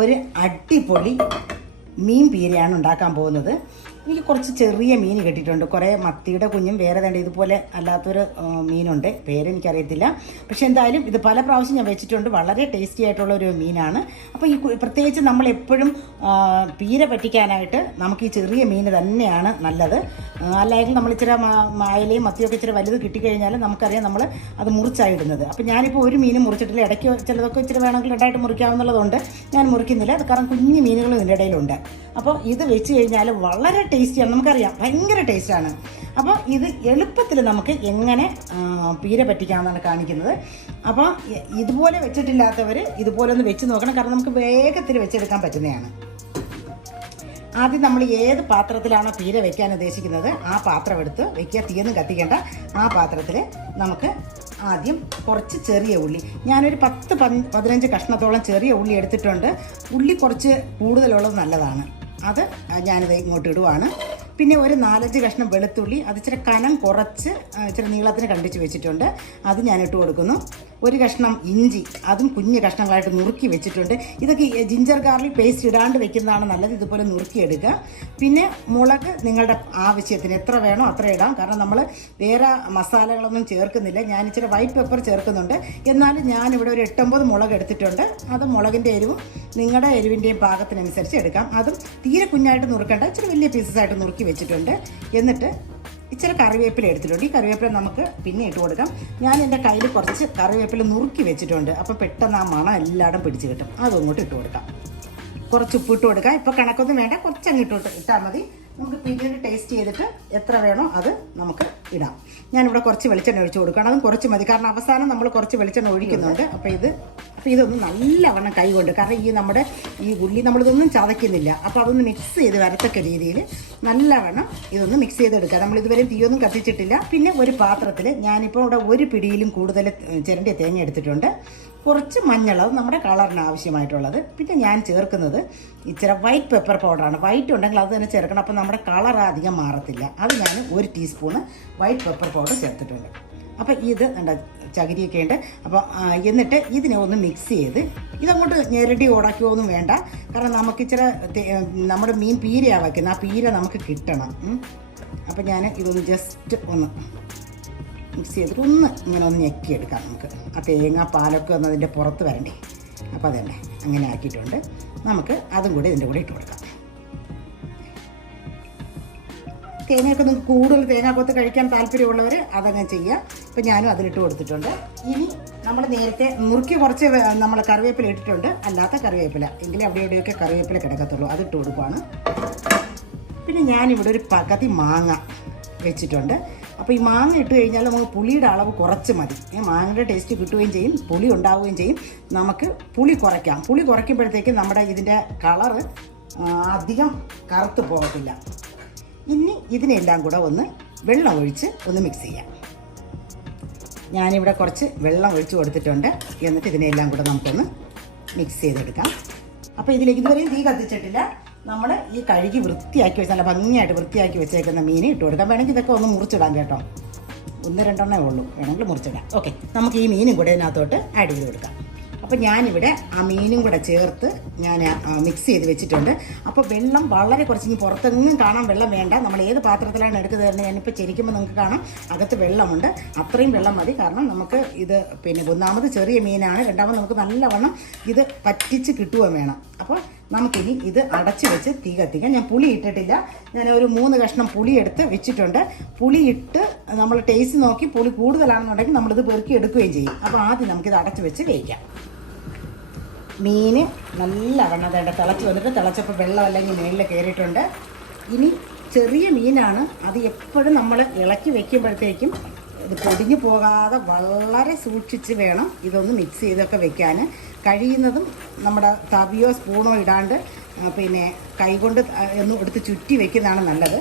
ഒരു അടിപൊളി മീൻ പീരയാണ് ഉണ്ടാക്കാൻ പോകുന്നത്. എനിക്ക് കുറച്ച് ചെറിയ മീൻ കിട്ടിയിട്ടുണ്ട്. കുറേ മത്തിയുടെ കുഞ്ഞും വേറെ തന്നെ ഇതുപോലെ അല്ലാത്തൊരു മീനുണ്ട്. പേരെനിക്കറിയത്തില്ല. പക്ഷെ എന്തായാലും ഇത് പല പ്രാവശ്യം ഞാൻ വെച്ചിട്ടുണ്ട്. വളരെ ടേസ്റ്റി ആയിട്ടുള്ള ഒരു മീനാണ്. അപ്പോൾ ഈ പ്രത്യേകിച്ച് നമ്മൾ എപ്പോഴും പീര പറ്റിക്കാനായിട്ട് നമുക്ക് ഈ ചെറിയ മീൻ തന്നെയാണ് നല്ലത്. അല്ലെങ്കിൽ നമ്മൾ ഇച്ചിരി മായലയും മത്തിയൊക്കെ ഇച്ചിരി വലുത് കിട്ടിക്കഴിഞ്ഞാൽ നമുക്കറിയാം നമ്മൾ അത് മുറിച്ചായിടുന്നത്. അപ്പോൾ ഞാനിപ്പോൾ ഒരു മീനും മുറിച്ചിട്ടില്ല. ഇടയ്ക്ക് ചിലതൊക്കെ ഇച്ചിരി വേണമെങ്കിൽ രണ്ടായിട്ട് മുറിക്കാവുന്നതുകൊണ്ട് ഞാൻ മുറിക്കുന്നില്ല. അത് കാരണം കുഞ്ഞു മീനുകൾ ഇതിന്റെ ഇടയിലുണ്ട്. അപ്പോൾ ഇത് വെച്ച് കഴിഞ്ഞാൽ വളരെ ടേസ്റ്റിയാണ് നമുക്കറിയാം. ഭയങ്കര ടേസ്റ്റാണ്. അപ്പോൾ ഇത് എളുപ്പത്തിൽ നമുക്ക് എങ്ങനെ പീര പറ്റിക്കാമെന്നാണ് കാണിക്കുന്നത്. അപ്പോൾ ഇതുപോലെ വെച്ചിട്ടില്ലാത്തവർ ഇതുപോലെ ഒന്ന് വെച്ച് നോക്കണം. കാരണം നമുക്ക് വേഗത്തിൽ വെച്ചെടുക്കാൻ പറ്റുന്നതാണ്. ആദ്യം നമ്മൾ ഏത് പാത്രത്തിലാണോ പീര വെക്കാൻ ഉദ്ദേശിക്കുന്നത് ആ പാത്രം എടുത്ത് വെക്കുക. തീയൊന്നും കത്തിക്കേണ്ട. ആ പാത്രത്തിൽ നമുക്ക് ആദ്യം കുറച്ച് ചെറിയ ഉള്ളി. ഞാനൊരു പത്ത് പതിനഞ്ച് കഷ്ണത്തോളം ചെറിയ ഉള്ളി എടുത്തിട്ടുണ്ട്. ഉള്ളി കുറച്ച് കൂടുതലുള്ളത് നല്ലതാണ്. അത് ഞാനിത് ഇങ്ങോട്ട് ഇടുവാണ്. പിന്നെ ഒരു നാലഞ്ച് കഷ്ണം വെളുത്തുള്ളി അത് ഇച്ചിരി കനം കുറച്ച് ഇച്ചിരി നീളത്തിന് കണ്ടിച്ച് വെച്ചിട്ടുണ്ട്. അത് ഞാൻ ഇട്ട് കൊടുക്കുന്നു. ഒരു കഷ്ണം ഇഞ്ചി അതും കുഞ്ഞു കഷ്ണങ്ങളായിട്ട് നുറുക്കി വെച്ചിട്ടുണ്ട്. ഇതൊക്കെ ജിഞ്ചർ ഗാർലിക് പേസ്റ്റ് ഇടാണ്ട് വെക്കുന്നതാണ് നല്ലത്. ഇതുപോലെ നുറുക്കിയെടുക്കുക. പിന്നെ മുളക് നിങ്ങളുടെ ആവശ്യത്തിന് എത്ര വേണോ അത്ര ഇടാം. കാരണം നമ്മൾ വേറെ മസാലകളൊന്നും ചേർക്കുന്നില്ല. ഞാൻ ഇച്ചിരി വൈറ്റ് പെപ്പർ ചേർക്കുന്നുണ്ട്. എന്നാലും ഞാനിവിടെ ഒരു എട്ടൊമ്പത് മുളക് എടുത്തിട്ടുണ്ട്. അത് മുളകിന്റെ എരിവും നിങ്ങളുടെ എരിവിന്റെയും പാകത്തിനനുസരിച്ച് എടുക്കാം. അതും തീരെ കുഞ്ഞായിട്ട് നുറുക്കേണ്ട. ഇച്ചിരി വലിയ പീസസ് ആയിട്ട് നുറുക്കി വെച്ചിട്ടുണ്ട്. എന്നിട്ട് ഇച്ചിരി കറിവേപ്പില എടുത്തിട്ടുണ്ട്. ഈ കറിവേപ്പില നമുക്ക് പിന്നെ ഇട്ട് കൊടുക്കാം. ഞാൻ എന്റെ കയ്യിൽ കുറച്ച് കറിവേപ്പില നുറുക്കി വെച്ചിട്ടുണ്ട്. അപ്പോൾ പെട്ടെന്ന് ആ മണം എല്ലായിടും പിടിച്ച് കിട്ടും. അതും ഇങ്ങോട്ട് ഇട്ട് കൊടുക്കാം. കുറച്ച് ഉപ്പ് ഇട്ട് കൊടുക്കാം. ഇപ്പോൾ കണക്കൊന്നും വേണ്ട. കുറച്ച് അങ്ങ് ഇട്ട് ഇട്ടാൽ മതി. നമുക്ക് പിന്നീട് ടേസ്റ്റ് ചെയ്തിട്ട് എത്ര വേണോ അത് നമുക്ക് ഇടാം. ഞാനിവിടെ കുറച്ച് വെളിച്ചെണ്ണ ഒഴിച്ച് കൊടുക്കണം അതും കുറച്ച് മതി. കാരണം അവസാനം നമ്മൾ കുറച്ച് വെളിച്ചെണ്ണ ഒഴിക്കുന്നുണ്ട്. അപ്പോൾ ഇത് അപ്പോൾ ഇതൊന്ന് നല്ലവണ്ണം കൈകൊണ്ട് കാരണം ഈ നമ്മുടെ ഈ ഉള്ളി നമ്മളിതൊന്നും ചതയ്ക്കുന്നില്ല. അപ്പോൾ അതൊന്ന് മിക്സ് ചെയ്ത് വരത്തക്ക രീതിയിൽ നല്ലവണ്ണം ഇതൊന്ന് മിക്സ് ചെയ്തെടുക്കുക. നമ്മൾ ഇതുവരെ തീയൊന്നും കത്തിച്ചിട്ടില്ല. പിന്നെ ഒരു പാത്രത്തിൽ ഞാനിപ്പോൾ ഇവിടെ ഒരു പിടിയിലും കൂടുതൽ ചിരണ്ടിയ തേങ്ങ എടുത്തിട്ടുണ്ട്. കുറച്ച് മഞ്ഞൾ നമ്മുടെ കളറിന് ആവശ്യമായിട്ടുള്ളത്. പിന്നെ ഞാൻ ചേർക്കുന്നത് ഇച്ചിരി വൈറ്റ് പെപ്പർ പൗഡറാണ് വൈറ്റ് ഉണ്ടെങ്കിൽ അത് തന്നെ ചേർക്കണം. അപ്പോൾ നമ്മുടെ കളർ അധികം മാറത്തില്ല. അത് ഞാൻ ഒരു ടീസ്പൂണ് വൈറ്റ് പെപ്പർ പൗഡർ ചേർത്തിട്ടുണ്ട്. അപ്പോൾ ഇത് എന്താ ചകിരിയൊക്കെ ഉണ്ട്. അപ്പോൾ എന്നിട്ട് ഇതിനെ ഒന്ന് മിക്സ് ചെയ്ത് ഇതങ്ങോട്ട് ഞെരടി ഓടാക്കിയോ ഒന്നും വേണ്ട. കാരണം നമുക്ക് ഇച്ചിരി നമ്മുടെ മീൻ പീരയാണ് വയ്ക്കുന്നത് ആ പീര നമുക്ക് കിട്ടണം. അപ്പം അപ്പോൾ ഞാൻ ഇതൊന്ന് ജസ്റ്റ് ഒന്ന് മിക്സ് ചെയ്തിട്ട് ഒന്ന് ഇങ്ങനെ ഒന്ന് ഞെക്കിയെടുക്കാം നമുക്ക്. ആ തേങ്ങ പാലൊക്കെ ഒന്ന് അതിന്റെ പുറത്ത് വരണ്ടേ. അപ്പോൾ അതന്നെ അങ്ങനെ ആക്കിയിട്ടുണ്ട്. നമുക്ക് അതും കൂടി ഇതിന്റെ കൂടെ ഇട്ട് കൊടുക്കാം. തേങ്ങയൊക്കെ നിങ്ങൾക്ക് കൂടുതൽ തേങ്ങാക്കൊത്ത് കഴിക്കാൻ താല്പര്യമുള്ളവർ അതങ്ങ് ചെയ്യുക ഇപ്പം ഞാനും അതിലിട്ട് കൊടുത്തിട്ടുണ്ട്. ഇനി നമ്മൾ നേരത്തെ മുറുക്കി കുറച്ച് നമ്മൾ കറിവേപ്പില ഇട്ടിട്ടുണ്ട്. അല്ലാത്ത കറിവേപ്പില. എങ്കിലും അവിടെ എവിടെയൊക്കെ കറിവേപ്പില കിടക്കത്തുള്ളൂ. അതിട്ട് കൊടുക്കുവാണ്. പിന്നെ ഞാനിവിടെ ഒരു പകുതി മാങ്ങ വെച്ചിട്ടുണ്ട്. അപ്പോൾ ഈ മാങ്ങ ഇട്ട് കഴിഞ്ഞാൽ നമുക്ക് പുളിയുടെ അളവ് കുറച്ച് മതി. മാങ്ങയുടെ ടേസ്റ്റ് കിട്ടുകയും ചെയ്യും പുളി ഉണ്ടാവുകയും ചെയ്യും. നമുക്ക് പുളി കുറയ്ക്കാം. പുളി കുറയ്ക്കുമ്പോഴത്തേക്ക് നമ്മുടെ ഇതിന്റെ കളറ് അധികം കറുത്ത് പോകത്തില്ല. ഇനി ഇതിനെല്ലാം കൂടെ ഒന്ന് വെള്ളം ഒഴിച്ച് ഒന്ന് മിക്സ് ചെയ്യാം. ഞാനിവിടെ കുറച്ച് വെള്ളം ഒഴിച്ച് കൊടുത്തിട്ടുണ്ട്. എന്നിട്ട് ഇതിനെല്ലാം കൂടെ നമുക്കൊന്ന് മിക്സ് ചെയ്തെടുക്കാം. അപ്പോൾ ഇതിലേക്ക് ഇതുവരെയും തീ കത്തിച്ചിട്ടില്ല. നമ്മൾ ഈ കഴുകി വൃത്തിയാക്കി വെച്ച് നല്ല ഭംഗിയായിട്ട് വൃത്തിയാക്കി വെച്ചേക്കുന്ന മീൻ ഇട്ട് കൊടുക്കാം. വേണമെങ്കിൽ ഇതൊക്കെ ഒന്ന് മുറിച്ചിടാം കേട്ടോ. ഒന്ന് രണ്ടെണ്ണേ ഉള്ളൂ. വേണമെങ്കിൽ മുറിച്ചിടാം. ഓക്കെ നമുക്ക് ഈ മീനും കൂടെ ഇതിനകത്തോട്ട് ആഡ് ചെയ്ത് കൊടുക്കാം. അപ്പോൾ ഞാനിവിടെ ആ മീനും കൂടെ ചേർത്ത് ഞാൻ മിക്സ് ചെയ്ത് വെച്ചിട്ടുണ്ട്. അപ്പോൾ വെള്ളം വളരെ കുറച്ച് ഇനി പുറത്തെങ്ങും കാണാൻ വെള്ളം വേണ്ട. നമ്മൾ ഏത് പാത്രത്തിലാണ് എടുക്കുന്നത് ഞാനിപ്പോൾ ചെരിക്കുമ്പോൾ നിങ്ങൾക്ക് കാണാം. അകത്ത് വെള്ളമുണ്ട്. അത്രയും വെള്ളം മതി. കാരണം നമുക്ക് ഇത് പിന്നെ ഒന്നാമത് ചെറിയ മീനാണ്. രണ്ടാമത് നമുക്ക് നല്ലവണ്ണം ഇത് പറ്റിച്ച് കിട്ടുകയും വേണം. അപ്പോൾ നമുക്കിനി ഇത് അടച്ച് വെച്ച് തീ കത്തിക്കാം. ഞാൻ പുളി ഇട്ടിട്ടില്ല. ഞാൻ ഒരു മൂന്ന് കഷ്ണം പുളി എടുത്ത് വെച്ചിട്ടുണ്ട്. പുളി ഇട്ട് നമ്മൾ ടേസ്റ്റ് നോക്കി പുളി കൂടുതലാണെന്നുണ്ടെങ്കിൽ നമ്മളിത് പെറുക്കി എടുക്കുകയും ചെയ്യും. അപ്പോൾ ആദ്യം നമുക്കിത് അടച്ച് വെച്ച് വേവിക്കാം. മീൻ നല്ല അതേണ്ട തിളച്ച് വന്നിട്ട് തിളച്ചപ്പോൾ വെള്ളം അല്ലെങ്കിൽ മേളിൽ കയറിയിട്ടുണ്ട്. ഇനി ചെറിയ മീനാണ്. അത് എപ്പോഴും നമ്മൾ ഇളക്കി വെക്കുമ്പോഴത്തേക്കും ഇത് പൊടിഞ്ഞു പോകാതെ വളരെ സൂക്ഷിച്ച് വേണം ഇതൊന്ന് മിക്സ് ചെയ്തൊക്കെ വെക്കാൻ. കഴിയുന്നതും നമ്മുടെ തവിയോ സ്പൂണോ ഇടാണ്ട് പിന്നെ കൈകൊണ്ട് ഒന്ന് എടുത്ത് ചുറ്റി വെക്കുന്നതാണ് നല്ലത്.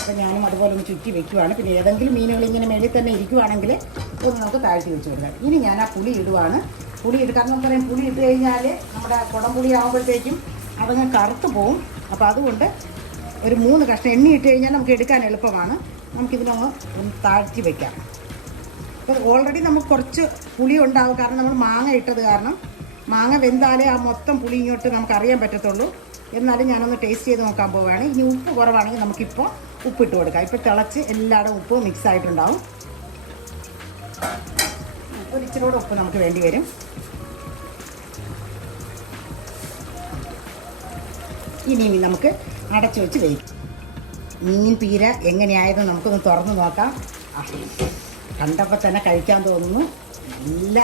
അപ്പോൾ ഞാനും അതുപോലെ ഒന്ന് ചുറ്റി വെക്കുവാണ്. പിന്നെ ഏതെങ്കിലും മീനുകൾ ഇങ്ങനെ മേളിൽ തന്നെ ഇരിക്കുവാണെങ്കിൽ ഒന്ന് നമുക്ക് താഴ്ത്തി വെച്ച് കൊടുക്കാം. ഇനി ഞാൻ ആ പുളി ഇടുവാണ്. പുളി ഇട്ട് കാരണം പറയും പുളി ഇട്ട് കഴിഞ്ഞാൽ നമ്മുടെ കുടംപുളി ആകുമ്പോഴത്തേക്കും അതങ്ങ് കറുത്ത് പോവും. അപ്പോൾ അതുകൊണ്ട് ഒരു മൂന്ന് കഷ്ണം എണ്ണ ഇട്ട് കഴിഞ്ഞാൽ നമുക്ക് എടുക്കാൻ എളുപ്പമാണ്. നമുക്കിതിനൊന്ന് താഴ്ത്തി വയ്ക്കാം അപ്പോൾ ഓൾറെഡി നമുക്ക് കുറച്ച് പുളി ഉണ്ടാവും. കാരണം നമ്മൾ മാങ്ങ ഇട്ടത് കാരണം മാങ്ങ വെന്താലേ ആ മൊത്തം പുളി ഇങ്ങോട്ട് നമുക്ക് അറിയാൻ പറ്റത്തുള്ളൂ. എന്നാലും ഞാനൊന്ന് ടേസ്റ്റ് ചെയ്ത് നോക്കാൻ പോവുകയാണ്. ഇനി ഉപ്പ് കുറവാണെങ്കിൽ നമുക്കിപ്പോൾ ഉപ്പിട്ട് കൊടുക്കാം. ഇപ്പോൾ തിളച്ച് എല്ലായിടും ഉപ്പ് മിക്സ് ആയിട്ടുണ്ടാവും. ഒരു ഇച്ചിരി കൂടെ ഉപ്പ് നമുക്ക് വേണ്ടി വരും. ഇനി നമുക്ക് അടച്ചു വെച്ച് വേവിക്കും. മീൻ പീര എങ്ങനെയായതെന്ന് നമുക്കൊന്ന് തുറന്ന് നോക്കാം. കണ്ടപ്പോൾ തന്നെ കഴിക്കാൻ തോന്നുന്നു. നല്ല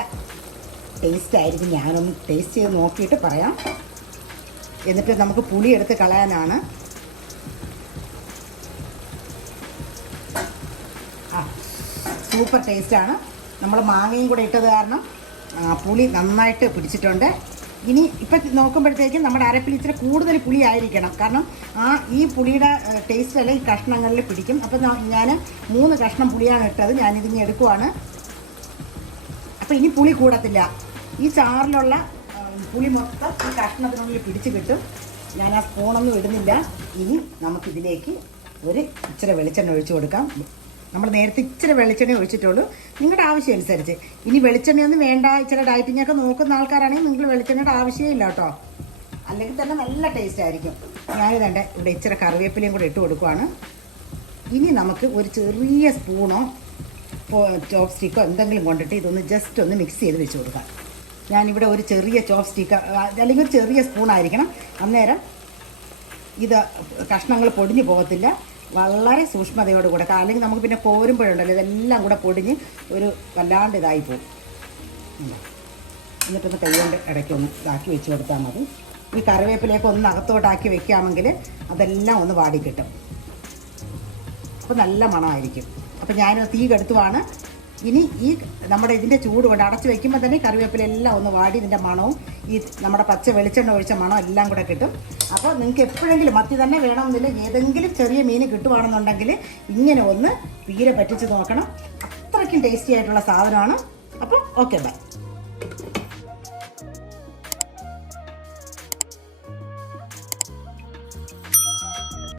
ടേസ്റ്റ് ആയിരിക്കും. ഞാനൊന്ന് ടേസ്റ്റ് ചെയ്ത് നോക്കിയിട്ട് പറയാം. എന്നിട്ട് നമുക്ക് പുളി എടുത്ത് കളയാനാണ്. ആ സൂപ്പർ ടേസ്റ്റാണ് നമ്മൾ മാങ്ങയും കൂടെ ഇട്ടത് കാരണം പുളി നന്നായിട്ട് പിടിച്ചിട്ടുണ്ട്. ഇനി ഇപ്പം നോക്കുമ്പോഴത്തേക്കും നമ്മുടെ അരപ്പിൽ ഇച്ചിരി കൂടുതൽ പുളി ആയിരിക്കണം. കാരണം ആ ഈ പുളിയുടെ ടേസ്റ്റ് അല്ല ഈ കഷ്ണങ്ങളിൽ പിടിക്കും. അപ്പം ഞാൻ മൂന്ന് കഷ്ണം പുളിയാണ് ഇട്ടത്. ഞാനിതിങ്ങി എടുക്കുവാണ്. അപ്പം ഇനി പുളി കൂടത്തില്ല. ഈ ചാറിലുള്ള പുളി മൊത്തം ഈ കഷ്ണത്തിനുള്ളിൽ പിടിച്ച് കിട്ടും. ഞാൻ ആ സ്പൂണൊന്നും ഇടുന്നില്ല. ഇനി നമുക്കിതിലേക്ക് ഒരു ഇച്ചിരി വെളിച്ചെണ്ണ ഒഴിച്ചു കൊടുക്കാം. നമ്മൾ നേരത്തെ ഇച്ചിരി വെളിച്ചെണ്ണ ഒഴിച്ചിട്ടുള്ളൂ. നിങ്ങളുടെ ആവശ്യം അനുസരിച്ച്. ഇനി വെളിച്ചെണ്ണയൊന്നും വേണ്ട ഇച്ചിരി ഡയറ്റിംഗ് ഒക്കെ നോക്കുന്ന ആൾക്കാരാണെങ്കിൽ നിങ്ങൾ വെളിച്ചെണ്ണയുടെ ആവശ്യമില്ല കേട്ടോ. അല്ലെങ്കിൽ തന്നെ നല്ല ടേസ്റ്റ് ആയിരിക്കും. ഞാനിതണ്ട് ഇവിടെ ഇച്ചിരി കറിവേപ്പിലയും കൂടെ ഇട്ട് കൊടുക്കുവാണ്. ഇനി നമുക്ക് ഒരു ചെറിയ സ്പൂണോ ചോപ്പ് സ്റ്റിക്കോ എന്തെങ്കിലും കൊണ്ടിട്ട് ഇതൊന്ന് ജസ്റ്റ് ഒന്ന് മിക്സ് ചെയ്ത് വെച്ച് കൊടുക്കാം. ഞാനിവിടെ ഒരു ചെറിയ ചോപ്പ് സ്റ്റിക്ക് അല്ലെങ്കിൽ ഒരു ചെറിയ സ്പൂണായിരിക്കണം. അന്നേരം ഇത് കഷ്ണങ്ങൾ പൊടിഞ്ഞു പോകത്തില്ല. വളരെ സൂക്ഷ്മതയോടുകൂടെ അല്ലെങ്കിൽ നമുക്ക് പിന്നെ കോരുമ്പോഴുണ്ടല്ലോ ഇതെല്ലാം കൂടെ പൊടിഞ്ഞ് ഒരു വല്ലാണ്ട് ഇതായി പോകും. എന്നിട്ടൊന്ന് കൈകൊണ്ട് ഇടയ്ക്കൊന്ന് ഇതാക്കി വെച്ച് കൊടുത്താൽ മതി. ഈ കറിവേപ്പിലേക്ക് ഒന്ന് അകത്തോട്ടാക്കി വെക്കാമെങ്കിൽ അതെല്ലാം ഒന്ന് വാടി കിട്ടും. അപ്പോൾ നല്ല മണമായിരിക്കും. അപ്പോൾ ഞാൻ തീ കെടുത്തുവാണ്. ഇനി ഈ നമ്മുടെ ഇതിന്റെ ചൂട് കൊണ്ട് അടച്ച് വെക്കുമ്പോൾ തന്നെ കറിവേപ്പിലെല്ലാം ഒന്ന് വാടി ഇതിന്റെ മണവും ഈ നമ്മുടെ പച്ച വെളിച്ചെണ്ണ ഒഴിച്ച മണം എല്ലാം കൂടെ കിട്ടും. അപ്പോൾ നിങ്ങൾക്ക് എപ്പോഴെങ്കിലും മത്തി തന്നെ വേണമെന്നില്ല ഏതെങ്കിലും ചെറിയ മീൻ കിട്ടുവാണെന്നുണ്ടെങ്കിൽ ഇങ്ങനെ ഒന്ന് പീര പറ്റിച്ച് നോക്കണം. അത്രയ്ക്കും ടേസ്റ്റി ആയിട്ടുള്ള സാധനമാണ്. അപ്പോൾ ഓക്കെ ബൈ